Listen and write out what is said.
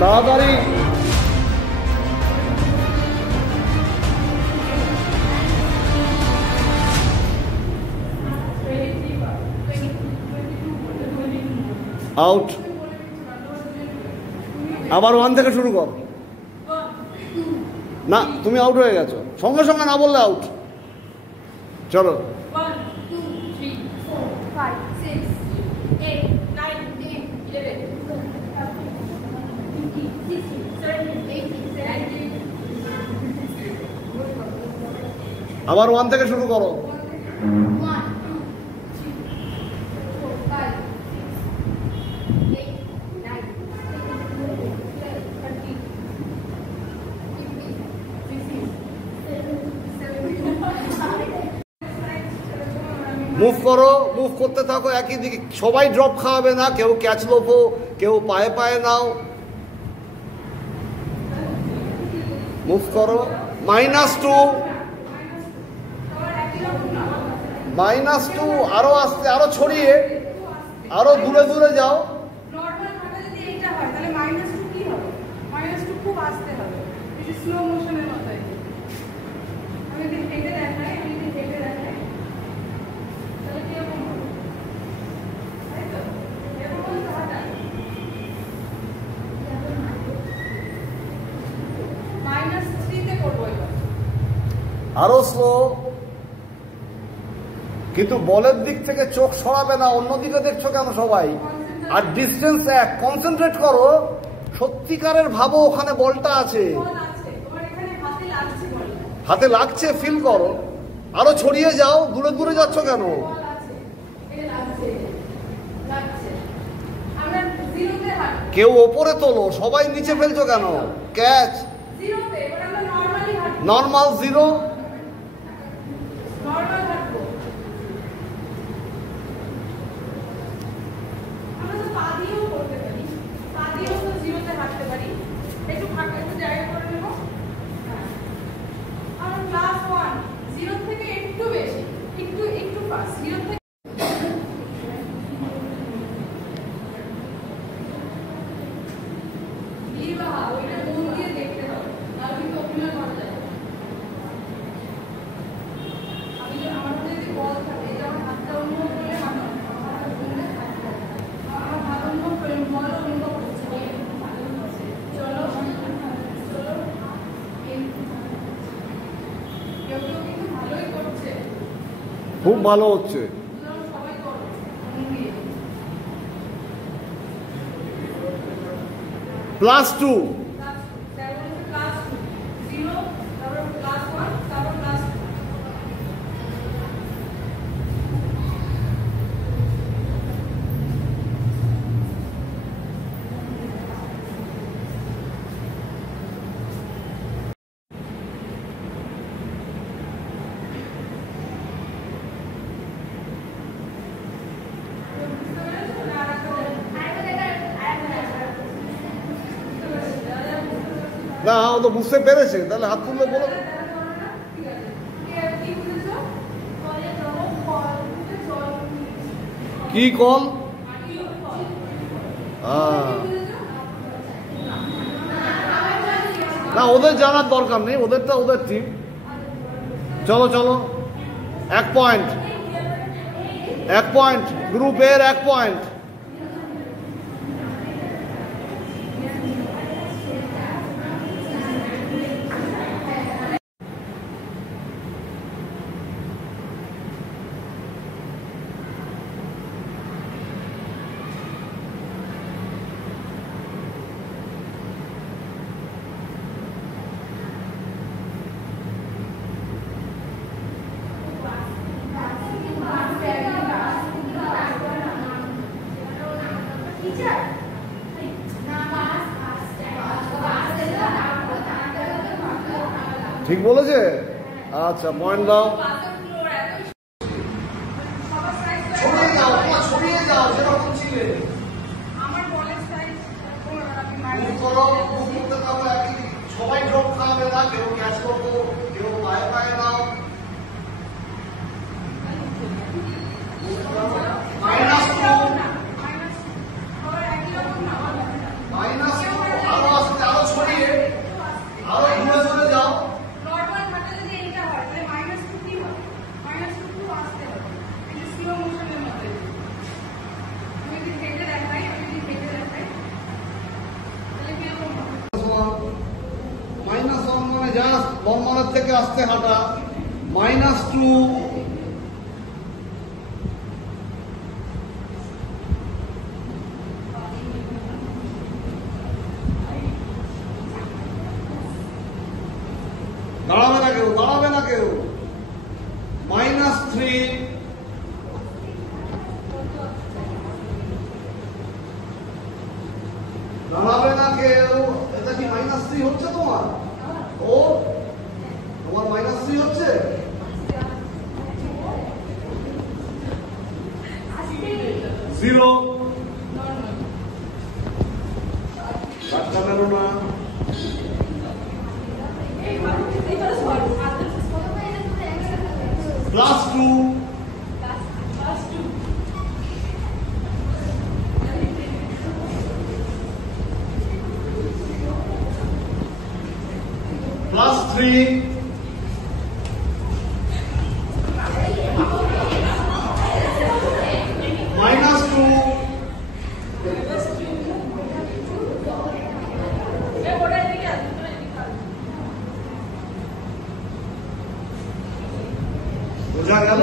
তাড়াতাড়ি। আউট। আবার 1 থেকে শুরু কর। না, তুমি আউট হয়ে গেছো, সঙ্গে সঙ্গে না বললে আউট। চলো। 1 2 3 4 5 6 8 9 10 11 12 13 14 15 16 17 18 আবার 1 থেকে শুরু করো। 1 2 3 4 5 6 8 9 10 11 12 13 মুভ করো, মুভ করতে থাকো একই দিকে। সবাই ড্রপ খাওয়াবে না, কেউ ক্যাচ লোপো, কেউ পায়ে পায়ে নাও। মুভ করো। -2 -2 আরো আসতে, আরো ছড়িয়ে, আরো দূরে দূরে যাও। নরমাল ভাবে যদি এইটা হয় তাহলে -2 কি হবে? -2 খুব আসতে হবে, এটা স্লো মোশনের মতো। আমি যদি হেঁটে দেখাই, তাহলে কিরকম হবে? তাই তো? এরকম হলে তো হাঁটা -3 তে করবো এবার। আরো স্লো, কিন্তু বলের দিক থেকে চোখ সরাবে না, অন্যদিকে দেখছো কেন সবাই? আর ডিস্টেন্স এক, কনসেন্ট্রেট করো, সত্যিকারের ভাবো ওখানে বলটা আছে, হাতে লাগছে, ফিল করো। আরো ছড়িয়ে যাও, দূরে দূরে যাচ্ছ কেন? কেউ ওপরে তোলো, সবাই নিচে ফেলছো কেন? Catch normal 0। খুব ভালো হচ্ছে। +2 না, ও তো বুঝতে পেরেছে, তাহলে হাত তুললে বলো। কি কল? না, ওদের জানার দরকার নেই, ওদেরটা ওদের টিম। চলো চলো, 1 পয়েন্ট, 1 পয়েন্ট, গ্রুপের 1 পয়েন্ট। ঠিক বলেছে? আচ্ছা, পয়েন্ট দাও। সবাই ড্রপ খাওয়াবে না, কেউ ক্যাচ করবো, কেউ পায়ে পায়ে নাও। -2 -2 আরো বর্মানের থেকে আসতে হাঁটা, -2 দাঁড়াবে না কেউ, দাঁড়াবে না কেউ, -3 দাঁড়াবে না কেউ। এটা কি -3 হচ্ছে তোমার? ও তোমার -3 হচ্ছে? জিরো, ধাক্কা মেলো না। +2 +3 -2 বোঝা গেল?